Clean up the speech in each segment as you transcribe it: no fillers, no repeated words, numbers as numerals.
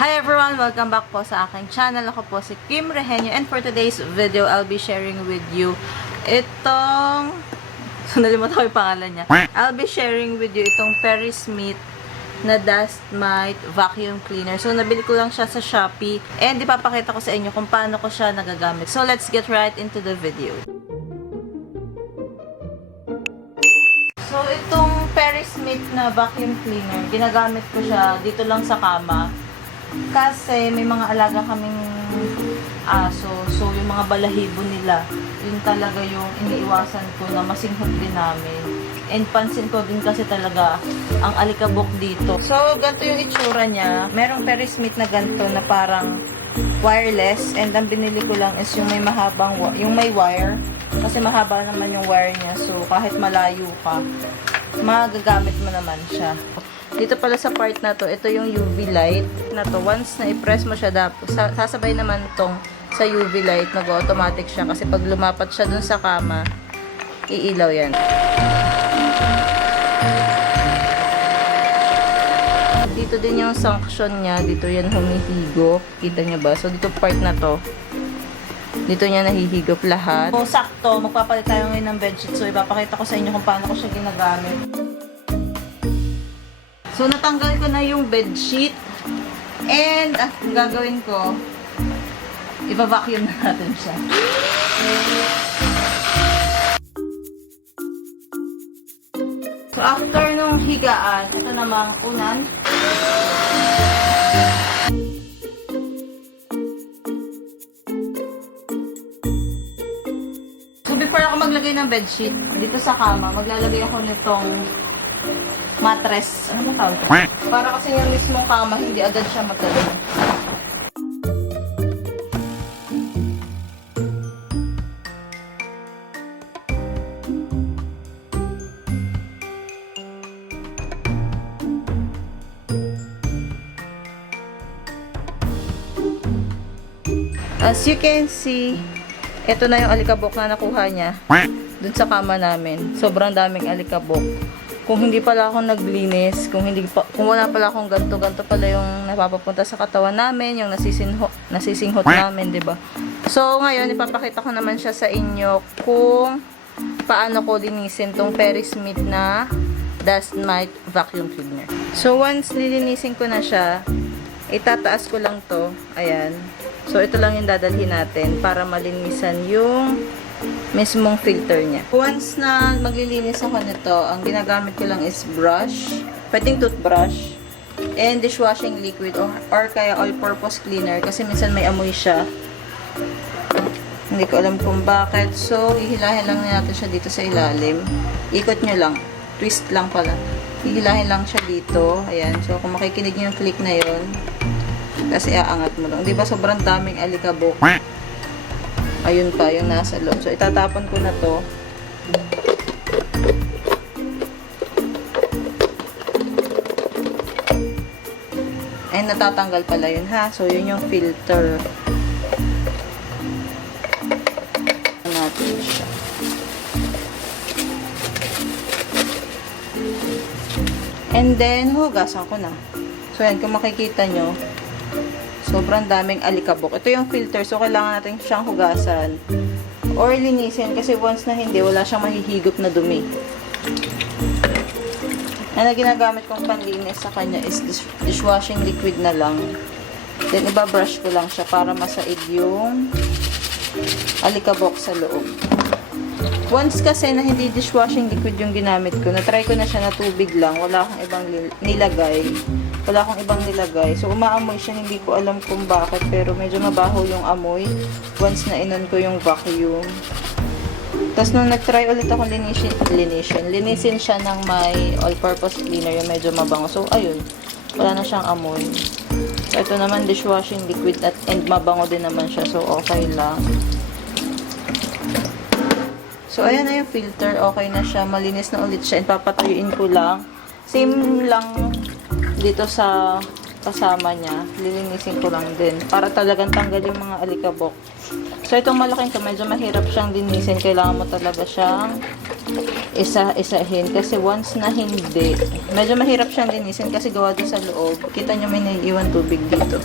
Hi everyone! Welcome back po sa aking channel. Ako po si Kim Rehenio and for today's video, I'll be sharing with you itong... Nalimutan ko yung pangalan niya. I'll be sharing with you itong Perry Smith na dust mite vacuum cleaner. So, nabili ko lang siya sa Shopee and ipapakita ko sa inyo kung paano ko siya nagagamit. So, let's get right into the video. So, itong Perry Smith na vacuum cleaner, ginagamit ko siya dito lang sa kama. Kasi may mga alaga kaming aso. So, yung mga balahibo nila, yun talaga yung iniiwasan ko na masinghot din namin. And pansin ko din kasi talaga ang alikabok dito. So, ganito yung itsura niya. Merong Perry Smith na ganito na parang wireless. And ang binili ko lang is yung may mahabang, yung may wire. Kasi mahaba naman yung wire niya. So, kahit malayo ka, magagamit mo naman siya. Dito pala sa part na to, ito yung UV light na to. Once na i-press mo siya, sasabay naman itong sa UV light, mag-automatic siya. Kasi pag lumapat siya dun sa kama, iilaw yan. Dito din yung suction niya. Dito yan humihigop. Kita niyo ba? So, dito part na to. Dito niya nahihigop lahat. Kung sakto, magpapalit tayo ngayon ng bedsheet. So, ipapakita ko sa inyo kung paano ko siya ginagamit. So, natanggal ko na yung bedsheet. And, ang gagawin ko, iba-vacuum na natin siya. So, after nung higaan, ito namang unan. So, before ako maglagay ng bedsheet, dito sa kama, maglalagay ako nitong mattress. Ano ba tawag? Para kasi yung mismong kama, hindi agad siya magalaw. As you can see, ito na yung alikabok na nakuha niya dun sa kama namin. Sobrang daming alikabok. Kung hindi pala ako naglinis, kung wala pala akong ganto pala yung napapapunta sa katawan namin, yung nasisinghot namin, 'di ba? So ngayon ipapakita ko naman siya sa inyo kung paano ko linisin tong Perry Smith na dust mite vacuum cleaner. So once lilinisin ko na siya, itataas ko lang 'to. Ayan. So ito lang yung dadalhin natin para malinisan yung mismong filter niya. Once na maglilinis ako nito, ang ginagamit ko lang is brush, pwedeng toothbrush, and dishwashing liquid or kaya all-purpose cleaner kasi minsan may amoy siya. Hindi ko alam kung bakit. So, hihilahin lang natin siya dito sa ilalim. Ikot nyo lang. Twist lang pala. Hihilahin lang siya dito. Ayan. So, kung makikinig nyo yung click na yun, kasi aangat mo lang. Diba sobrang daming alikabok? Ayun pa, yung nasa loob. So, itatapon ko na to. Ay, natatanggal pala yun, ha? So, yun yung filter. Natin siya. And then, hugasan ko na. So, yan, kung makikita nyo, sobrang daming alikabok. Ito yung filter. So, kailangan natin siyang hugasan. Or linisin. Kasi once na hindi, wala siyang mahihigop na dumi. Na ginagamit kong panlinis sa kanya is dishwashing liquid na lang. Then, ibabrush ko lang siya para masaid yung alikabok sa loob. Once kasi na hindi dishwashing liquid yung ginamit ko, na-try ko na siya na tubig lang. Wala akong ibang nilagay. So, umaamoy siya. Hindi ko alam kung bakit. Pero medyo mabaho yung amoy. Once na inon ko yung vacuum. Tapos, nung nag-try ulit ako linisin siya ng may all-purpose cleaner. Yung medyo mabango. So, ayun. Wala na siyang amoy. So, ito naman dishwashing liquid and mabango din naman siya. So, okay lang. So, ayan na yung filter. Okay na siya. Malinis na ulit siya. And papatuyuin ko lang. Same lang dito sa kasama niya, lilinisin ko lang din para talagang tanggal yung mga alikabok. So, itong malaking to, medyo mahirap siyang linisin. Kailangan mo talaga siyang isa-isahin. Kasi once na hindi, medyo mahirap siyang linisin kasi gawa doon sa loob. Kita nyo may naiiwan tubig dito.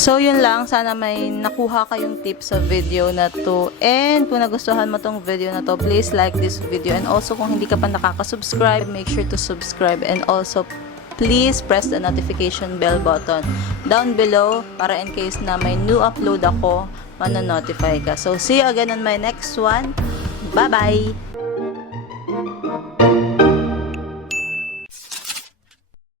So, yun lang. Sana may nakuha kayong tips sa video na to. And kung nagustuhan mo tong video na to, please like this video. And also, kung hindi ka pa nakaka-subscribe, make sure to subscribe. And also, please press the notification bell button down below para in case na may new upload ako, manonotify ka. So, see you again on my next one. Bye-bye!